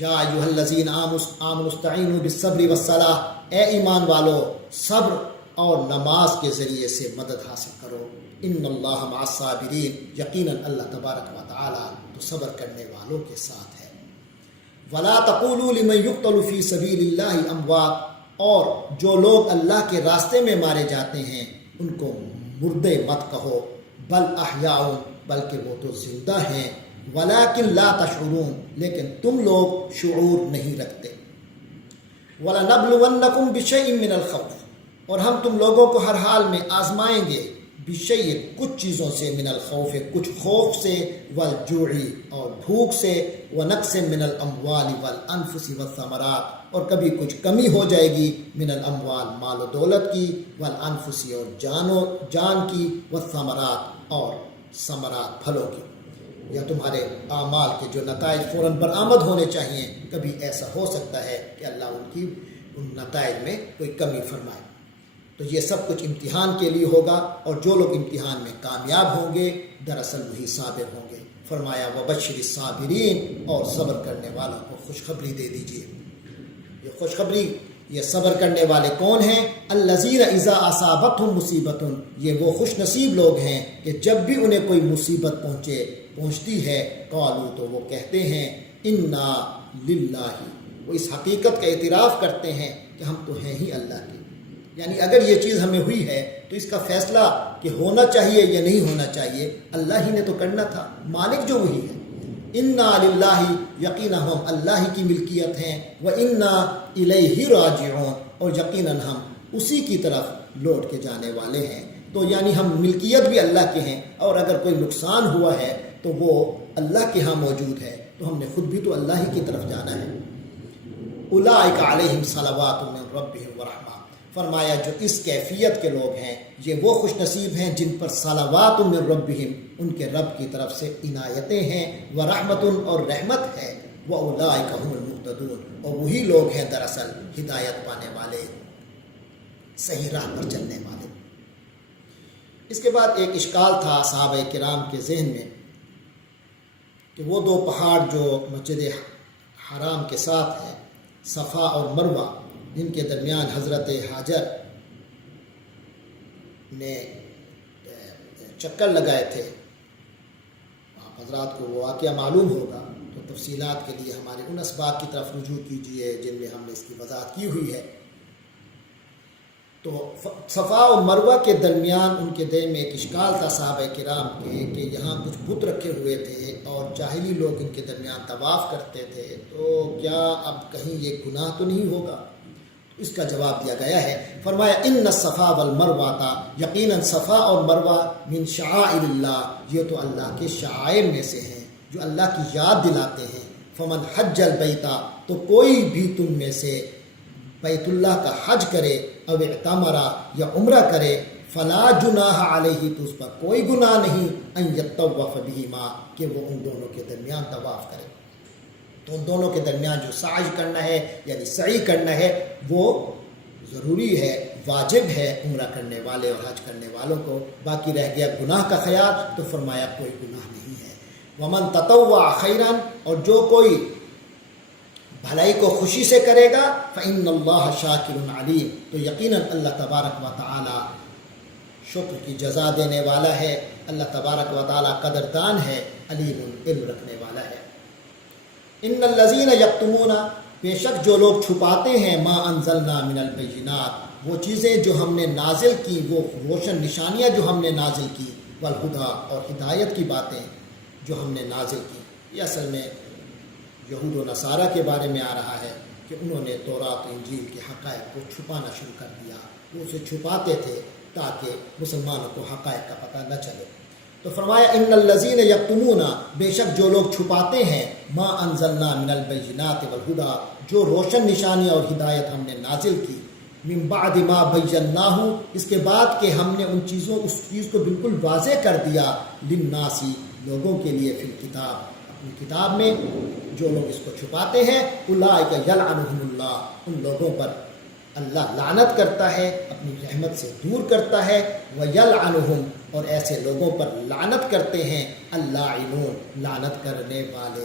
یا ایھا الذین آمنوا استعینوا بالصبر والصلاۃ، اے ایمان والو صبر اور نماز کے ذریعے سے مدد حاصل کرو، ان اللہ مع الصابرین، یقیناً اللہ تبارک و تعالی تو صبر کرنے والوں کے ساتھ ہے۔ ولا تقولوا لمن یقتل فی سبیل اللہ اموات، اور جو لوگ اللہ کے راستے میں مارے جاتے ہیں ان کو مردے مت کہو، بل احیاء، بلکہ وہ تو زندہ ہیں، ولکن لا تشعرون، لیکن تم لوگ شعور نہیں رکھتے۔ وَلَنَبْلُوَنَّكُمْ بِشَيْءٍ مِّنَ الْخَوْفِ، اور ہم تم لوگوں کو ہر حال میں آزمائیں گے، بشیء کچھ چیزوں سے، من الخوف کچھ خوف سے، والجوع اور بھوک سے، ونقص من الاموال والانفس والثمرات، اور کبھی کچھ کمی ہو جائے گی، من الاموال مال و دولت کی، والانفس اور جان کی، والثمرات اور ثمرات پھلوں کی، یا تمہارے اعمال کے جو نتائج فوراً برآمد ہونے چاہیے، کبھی ایسا ہو سکتا ہے کہ اللہ ان نتائج میں کوئی کمی فرمائے۔ تو یہ سب کچھ امتحان کے لیے ہوگا، اور جو لوگ امتحان میں کامیاب ہوں گے دراصل وہی صابر ہوں گے۔ فرمایا وبشر الصابرین، اور صبر کرنے والوں کو خوشخبری دے دیجیے۔ یہ خوشخبری، یہ صبر کرنے والے کون ہیں؟ الذین اذا اصابتہم مصیبت، یہ وہ خوش نصیب لوگ ہیں کہ جب بھی انہیں کوئی مصیبت پہنچتی ہے، قالوا، تو وہ کہتے ہیں، انا للہ، وہ اس حقیقت کا اعتراف کرتے ہیں کہ ہم تو ہیں ہی اللہ کے، یعنی اگر یہ چیز ہمیں ہوئی ہے تو اس کا فیصلہ کہ ہونا چاہیے یا نہیں ہونا چاہیے اللہ ہی نے تو کرنا تھا، مالک جو وہی ہے۔ انا للہ، یقینا ہم اللہ کی ملکیت ہیں، وانا الیہ راجعون، اور یقیناً ہم اسی کی طرف لوٹ کے جانے والے ہیں۔ تو یعنی ہم ملکیت بھی اللہ کے ہیں، اور اگر کوئی نقصان ہوا ہے تو وہ اللہ کے ہاں موجود ہے، تو ہم نے خود بھی تو اللہ ہی کی طرف جانا ہے۔ اولئک علیہم صلوات من ربہم ورحمہ، فرمایا جو اس کیفیت کے لوگ ہیں یہ وہ خوش نصیب ہیں جن پر صلوات من ربہم، ان کے رب کی طرف سے عنایتیں ہیں، ورحمت، اور رحمت ہے، واولئک هم المہتدون، اور وہی لوگ ہیں دراصل ہدایت پانے والے، صحیح راہ پر چلنے والے۔ اس کے بعد ایک اشکال تھا صحابہ کرام کے ذہن میں کہ وہ دو پہاڑ جو مسجد حرام کے ساتھ ہیں، صفا اور مروہ، جن کے درمیان حضرت حاجر نے چکر لگائے تھے، آپ حضرات کو وہ واقعہ معلوم ہوگا، تو تفصیلات کے لیے ہمارے ان اسباق کی طرف رجوع کیجیے جن میں ہم نے اس کی وضاحت کی ہوئی ہے۔ تو صفا و مروہ کے درمیان ان کے دل میں ایک اشکال تھا صحابہ کرام کے کہ یہاں کچھ بت رکھے ہوئے تھے اور جاہلی لوگ ان کے درمیان طواف کرتے تھے، تو کیا اب کہیں یہ گناہ تو نہیں ہوگا؟ اس کا جواب دیا گیا ہے، فرمایا ان الصفا والمروہ، یقیناً صفا اور مروہ من شعائر اللہ، یہ تو اللہ کے شعائر میں سے ہیں جو اللہ کی یاد دلاتے ہیں۔ فمن حج البیت، تو کوئی بھی تم میں سے بیت اللہ کا حج کرے، او اعتمر، یا عمرہ کرے، فلا جناح علیہ، تو اس پر کوئی گناہ نہیں، ان یطوف بہما، کہ وہ ان دونوں کے درمیان طواف کرے۔ تو ان دونوں کے درمیان جو سعی کرنا ہے، یعنی سعی کرنا ہے، وہ ضروری ہے، واجب ہے عمرہ کرنے والے اور حج کرنے والوں کو۔ باقی رہ گیا گناہ کا خیال، تو فرمایا کوئی گناہ نہیں ہے۔ ومن تطوع خیرا، اور جو کوئی بھلائی کو خوشی سے کرے گا، فإن اللہ شاکر علیم، تو یقیناً اللہ تبارک و تعالی شکر کی جزا دینے والا ہے، اللہ تبارک و تعالی قدردان ہے، علیم علم رکھنے والا ہے۔ ان الذین یکتمون، بے شک جو لوگ چھپاتے ہیں، ما انزلنا من البینات، وہ چیزیں جو ہم نے نازل کی، وہ روشن نشانیاں جو ہم نے نازل کی، والہدی، اور ہدایت کی باتیں جو ہم نے نازل کی۔ یہ اصل میں یہود و نصارہ کے بارے میں آ رہا ہے کہ انہوں نے تورات و انجیل کے حقائق کو چھپانا شروع کر دیا، وہ اسے چھپاتے تھے تاکہ مسلمانوں کو حقائق کا پتہ نہ چلے۔ تو فرمایا ان الذین یکتمون، بے شک جو لوگ چھپاتے ہیں، ما انزلنا من البینات والہدی، جو روشن نشانی اور ہدایت ہم نے نازل کی، من بعد ما بیناہ، اس کے بعد کہ ہم نے اس چیز کو بالکل واضح کر دیا، للناس، لوگوں کے لیے، فی الکتاب، اپنی کتاب میں، جو لوگ اس کو چھپاتے ہیں، اولئک یلعنہم اللہ، ان لوگوں پر اللہ لعنت کرتا ہے، اپنی رحمت سے دور کرتا ہے، ویلعنہم، اور ایسے لوگوں پر لعنت کرتے ہیں اللاعنون، لعنت کرنے والے۔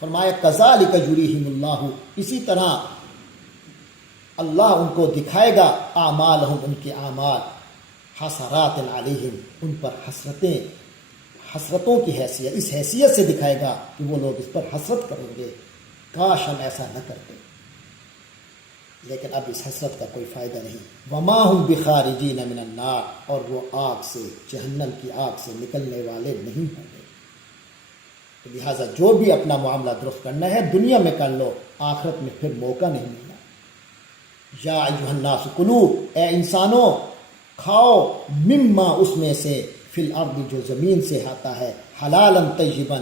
فرمایا کذالک یریہم اللہ، اسی طرح اللہ ان کو دکھائے گا اعمالہم، ان کے اعمال، حسرات علیہم، ان پر حسرتوں کی حیثیت، اس حیثیت سے دکھائے گا کہ وہ لوگ اس پر حسرت کریں گے، کاش ہم ایسا نہ کرتے، لیکن اب اس حسرت کا کوئی فائدہ نہیں۔ وما ہم بخارجین من النار، اور وہ آگ سے، جہنم کی آگ سے نکلنے والے نہیں ہوں گے۔ تو لہٰذا جو بھی اپنا معاملہ درست کرنا ہے دنیا میں کر لو، آخرت میں پھر موقع نہیں ملنا۔ یا ایھا الناس کلوا، اے انسانوں کھاؤ، مما، اس میں سے، فی الارض، جو زمین سے آتا ہے، حلالا طیبا،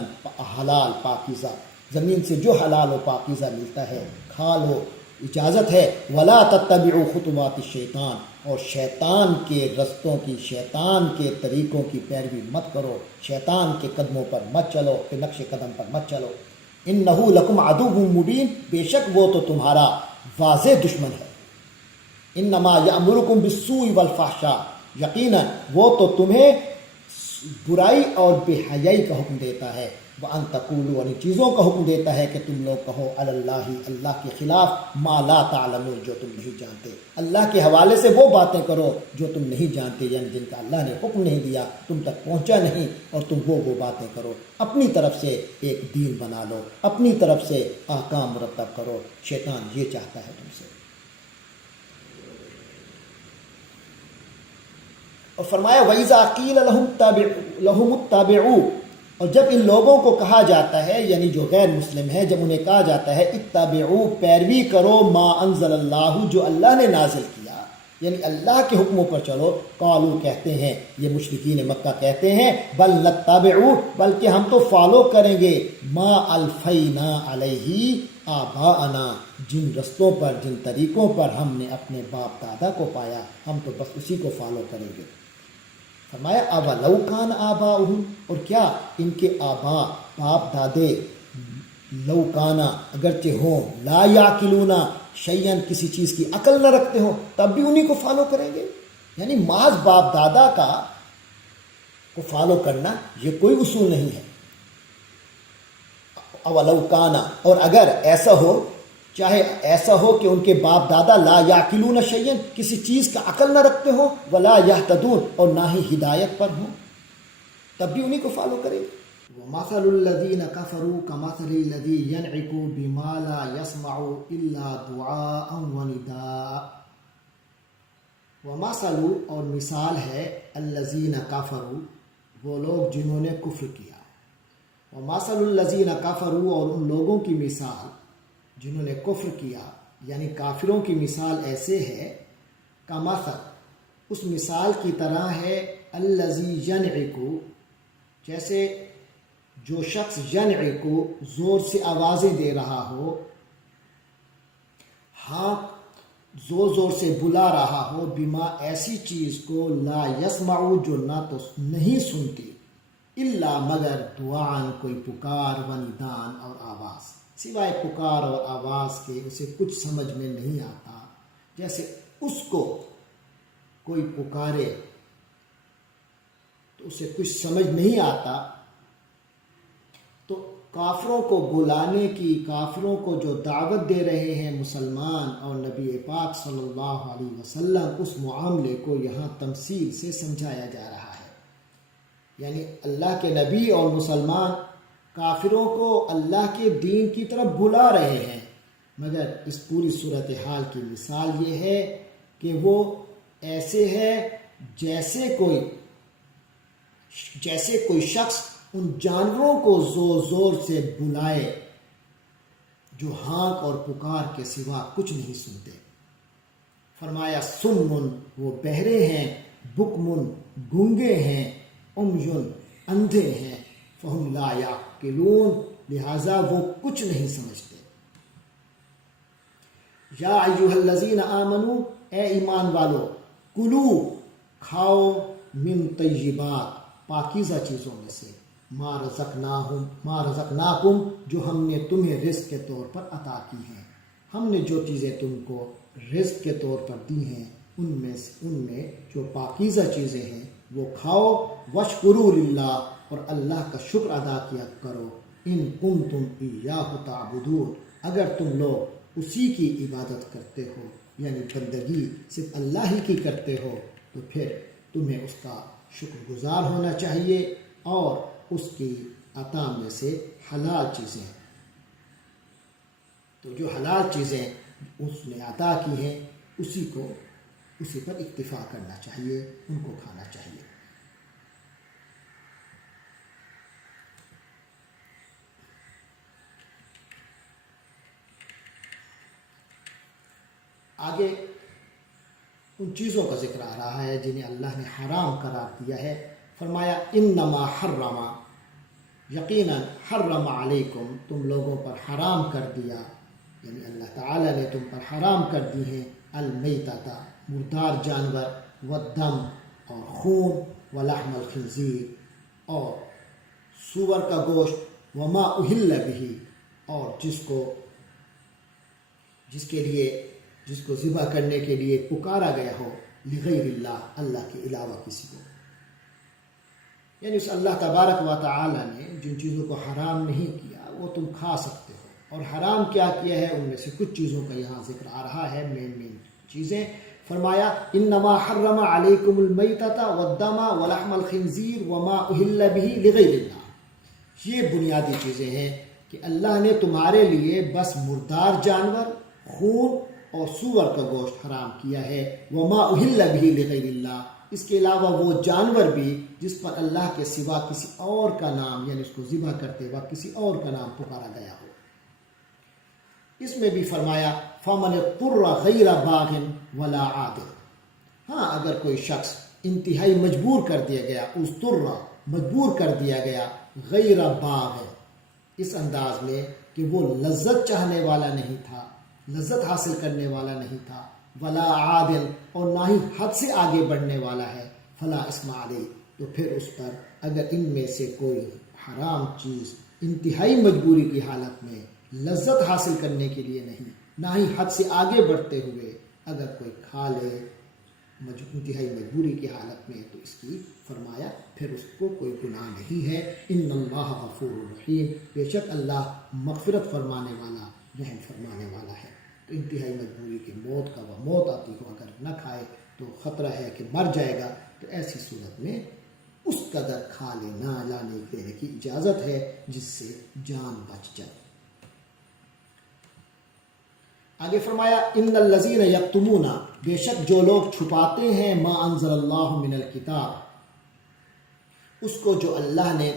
حلال پاکیزہ، زمین سے جو حلال و پاکیزہ ملتا ہے کھا لو، اجازت ہے۔ ولا تتبعوا خطوات الشیطان، اور شیطان کے رستوں کی، شیطان کے طریقوں کی پیروی مت کرو، شیطان کے قدموں پر مت چلو، کہ نقش قدم پر مت چلو۔ انہ لکم عدو مبین، بے شک وہ تو تمہارا واضح دشمن ہے۔ انما یامرکم بالسوء والفحشاء، یقیناً وہ تو تمہیں برائی اور بے حیائی کا حکم دیتا ہے، وان تقولوا، ان چیزوں کا حکم دیتا ہے کہ تم لوگ کہو علی اللہ، اللہ کے خلاف، ما لا تعلمون، جو تم نہیں جانتے، اللہ کے حوالے سے وہ باتیں کرو جو تم نہیں جانتے، یعنی جن کا اللہ نے حکم نہیں دیا، تم تک پہنچا نہیں، اور تم وہ باتیں کرو، اپنی طرف سے ایک دین بنا لو، اپنی طرف سے احکام مرتب کرو۔ شیطان یہ چاہتا ہے تم سے۔ اور فرمایا وَإِذَا قِيلَ لَهُمُ اتَّبِعُوا، اور جب ان لوگوں کو کہا جاتا ہے، یعنی جو غیر مسلم ہے، جب انہیں کہا جاتا ہے اتبعوا، پیروی کرو، ما انزل اللہ، جو اللہ نے نازل کیا، یعنی اللہ کے حکموں پر چلو، قالوا، کہتے ہیں یہ مشرکین مکہ کہتے ہیں، بل نتبع، بلکہ ہم تو فالو کریں گے، ما الفینا علیہ آباءنا، جن رستوں پر، جن طریقوں پر ہم نے اپنے باپ دادا کو پایا، ہم تو بس اسی کو فالو کریں گے۔ فرمایا اولو کان آباؤہم، اور کیا ان کے آبا، باپ دادے، لو کانا، اگرچہ ہوں، لا یعقلون شیئن، کسی چیز کی عقل نہ رکھتے ہوں، تب بھی انہی کو فالو کریں گے۔ یعنی محض باپ دادا کو فالو کرنا یہ کوئی اصول نہیں ہے۔ اولو کانا، اور اگر ایسا ہو، چاہے ایسا ہو کہ ان کے باپ دادا لا یعقلون شیئن، کسی چیز کا عقل نہ رکھتے ہوں، ولا یہتدون، اور نہ ہی ہدایت پر ہوں، تب بھی انہی کو فالو کریں گے۔ وَمَثَلُ الَّذِينَ كَفَرُوا كَمَثَلِ الَّذِي يَنْعِقُ بِمَا لَا يَسْمَعُ إِلَّا دُعَاءً وَنِدَاءً۔ وَمَثَلُ، اور مثال ہے، الَّذِينَ كَفَرُوا، وہ لوگ جنہوں نے کفر کیا۔ وَمَثَلُ الَّذِينَ كَفَرُوا، اور ان لوگوں کی مثال جنہوں نے کفر کیا، یعنی کافروں کی مثال ایسے ہے، کمثل، اس مثال کی طرح ہے، الَّذِي يَنْعِقُ، جیسے جو شخص ینعق، زور سے آوازیں دے رہا ہو، ہاں زور زور سے بلا رہا ہو، بما، ایسی چیز کو، لا یسمع، جو نہ تو نہیں سنتی، الا، مگر، دعاءً، کوئی پکار، وندان، اور آواز، سوائے پکار اور آواز کے اسے کچھ سمجھ میں نہیں آتا۔ جیسے اس کو کوئی پکارے تو اسے کچھ سمجھ نہیں آتا، تو کافروں کو بلانے کی، کافروں کو جو دعوت دے رہے ہیں مسلمان اور نبی پاک صلی اللہ علیہ وسلم، اس معاملے کو یہاں تمثیل سے سمجھایا جا رہا ہے۔ یعنی اللہ کے نبی اور مسلمان کافروں کو اللہ کے دین کی طرف بلا رہے ہیں، مگر اس پوری صورتحال کی مثال یہ ہے کہ وہ ایسے ہے جیسے کوئی شخص ان جانوروں کو زور زور سے بلائے جو ہانک اور پکار کے سوا کچھ نہیں سنتے۔ فرمایا سمن، وہ بہرے ہیں، بکمن، گونگے ہیں، عمیٌ، اندھے ہیں، فہم لا یعقلون، لہذا وہ کچھ نہیں سمجھتے۔ یا ایھا الذین آمنوا، اے ایمان والو، کلو، کھاؤ، من طیبات، پاکیزہ چیزوں میں سے، ما رزقناکم، جو ہم نے تمہیں رزق کے طور پر عطا کی ہیں، ہم نے جو چیزیں تم کو رزق کے طور پر دی ہیں، ان میں جو پاکیزہ چیزیں ہیں وہ کھاؤ، واشکروا للہ، اور اللہ کا شکر ادا کیا کرو، ان کنتم ایاہ تعبدون، اگر تم لوگ اسی کی عبادت کرتے ہو، یعنی بندگی صرف اللہ ہی کی کرتے ہو، تو پھر تمہیں اس کا شکر گزار ہونا چاہیے اور اس کی عطا میں سے حلال چیزیں، تو جو حلال چیزیں اس نے عطا کی ہیں اسی پر اکتفا کرنا چاہیے، ان کو کھانا چاہیے۔ آگے ان چیزوں کا ذکر آ رہا ہے جنہیں اللہ نے حرام قرار دیا ہے۔ فرمایا انما حرم، یقیناً حرم علیکم، تم لوگوں پر حرام کر دیا، یعنی اللہ تعالیٰ نے تم پر حرام کر دی ہیں، المیتۃ، مردار جانور، والدم، اور خون، ولحم الخنزیر، اور سور کا گوشت، وما اہل بہ، اور جس کو ذبح کرنے کے لیے پکارا گیا ہو، لغیر اللہ، اللہ کے علاوہ کسی کو، یعنی اس اللہ تبارک و تعالی نے جن چیزوں کو حرام نہیں کیا وہ تم کھا سکتے ہو، اور حرام کیا کیا ہے ان میں سے کچھ چیزوں کا یہاں ذکر آ رہا ہے، مین چیزیں۔ فرمایا انما حرم علیکم المیتۃ والدم ولحم الخنزیر وما اہل بہ لغیر اللہ، یہ بنیادی چیزیں ہیں کہ اللہ نے تمہارے لیے بس مردار جانور، خون اور سور کا گوشت حرام کیا ہے، وما اہل بہ لغیر اللہ، اس کے علاوہ وہ جانور بھی جس پر اللہ کے سوا کسی اور کا نام، یعنی اس کو ذبح کرتے وقت کسی اور کا نام پکارا گیا ہو۔ اس میں بھی فرمایا فَمَنِ اضْطُرَّ غَيْرَ بَاغٍ وَلَا عَادٍ، ہاں اگر کوئی شخص انتہائی مجبور کر دیا گیا، اضطر، مجبور کر دیا گیا، غیر باغ، اس انداز میں کہ وہ لذت چاہنے والا نہیں تھا، لذت حاصل کرنے والا نہیں تھا، ولا عادل، اور نہ ہی حد سے آگے بڑھنے والا ہے، فلا اسم علیہ، تو پھر اس پر اگر ان میں سے کوئی حرام چیز انتہائی مجبوری کی حالت میں، لذت حاصل کرنے کے لیے نہیں، نہ ہی حد سے آگے بڑھتے ہوئے اگر کوئی کھا لے انتہائی مجبوری کی حالت میں، تو اس کی فرمایا پھر اس کو کوئی گناہ نہیں ہے۔ ان اللہ غفور رحیم، بے شک اللہ مغفرت فرمانے والا، رحم فرمانے والا ہے۔ تو انتہائی مجبوری کی موت کا وہ موت آتی ہو، اگر نہ کھائے تو خطرہ ہے کہ مر جائے گا، تو ایسی صورت میں اس قدر کھا لینا، لینے کی اجازت ہے جس سے جان بچ جائے۔ آگے فرمایا ان الذین یکتمون، بے شک جو لوگ چھپاتے ہیں، ما انزل اللہ من الکتاب، اس کو جو اللہ نے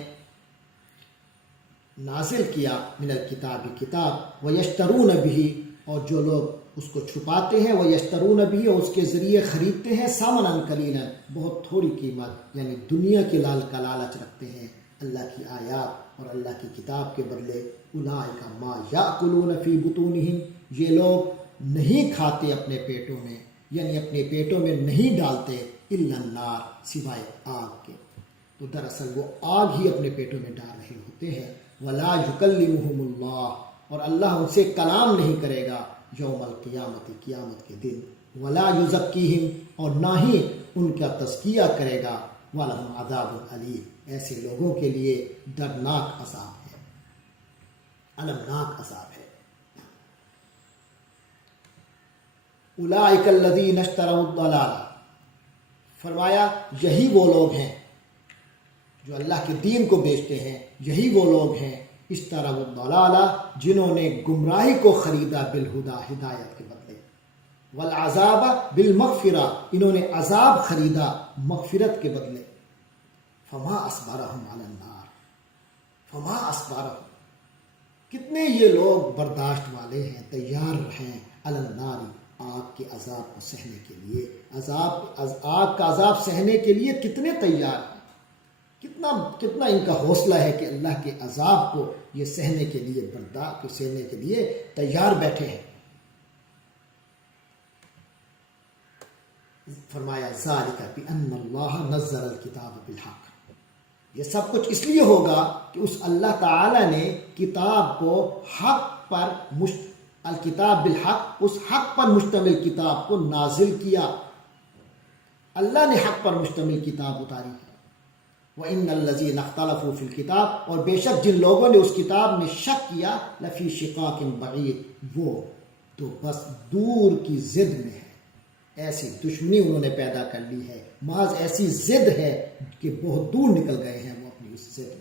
نازل کیا، من الکتاب، کتاب، ویشترون بہ، اور جو لوگ اس کو چھپاتے ہیں، ویشترون بہ، اور اس کے ذریعے خریدتے ہیں، ثمنا قلیلا، بہت تھوڑی قیمت، یعنی دنیا کی لالچ رکھتے ہیں اللہ کی آیات اور اللہ کی کتاب کے بدلے، اولئک ما یاکلون فی بطونہم، یہ لوگ نہیں کھاتے اپنے پیٹوں میں، یعنی اپنے پیٹوں میں نہیں ڈالتے، الا النار، سوائے آگ کے، تو دراصل وہ آگ ہی اپنے پیٹوں میں ڈال رہے ہوتے ہیں۔ ولا یکلمہم اللہ، اور اللہ ان سے کلام نہیں کرے گا، یوم القیامت، قیامت کے دن، ولا یزکیہم، اور نہ ہی ان کا تزکیہ کرے گا، ولہم عذاب علیم، ایسے لوگوں کے لیے دردناک عذاب ہے، المناک عذاب ہے۔ اولئک الذین اشتروا الضلالہ، فرمایا یہی وہ لوگ ہیں جو اللہ کے دین کو بیچتے ہیں، یہی وہ لوگ ہیں اشتروا الضلالہ، جنہوں نے گمراہی کو خریدا بالہدا، ہدایت کے بدلے، والعذاب بالمغفرہ، انہوں نے عذاب خریدا مغفرت کے بدلے، فما اصبرہم علی النار، فما اصبرہم، کتنے یہ لوگ برداشت والے ہیں، تیار ہیں، علی النار، آگ کے عذاب کو سہنے کے لیے، آگ کا عذاب سہنے کے لیے کتنے تیار ہیں، کتنا ان کا حوصلہ ہے کہ اللہ کے عذاب کو یہ سہنے کے لیے، برداشت کو سہنے کے لیے تیار بیٹھے ہیں۔ فرمایا ذالک بأن اللہ نزل الکتاب بالحق، یہ سب کچھ اس لیے ہوگا کہ اس اللہ تعالی نے کتاب کو حق پر الکتاب بالحق، اس حق پر مشتمل کتاب کو نازل کیا، اللہ نے حق پر مشتمل کتاب اتاری ہے، وَإِنَّ الَّذِينَ اخْتَلَفُوا فِي الْكِتَابِ، اور بے شک جن لوگوں نے اس کتاب میں شک کیا، لَفِي شِقَاقٍ بَعِيدٍ، وہ تو بس دور کی ضد میں ہے، ایسی دشمنی انہوں نے پیدا کر لی ہے، محض ایسی ضد ہے کہ بہت دور نکل گئے ہیں وہ اپنی اس ضد میں۔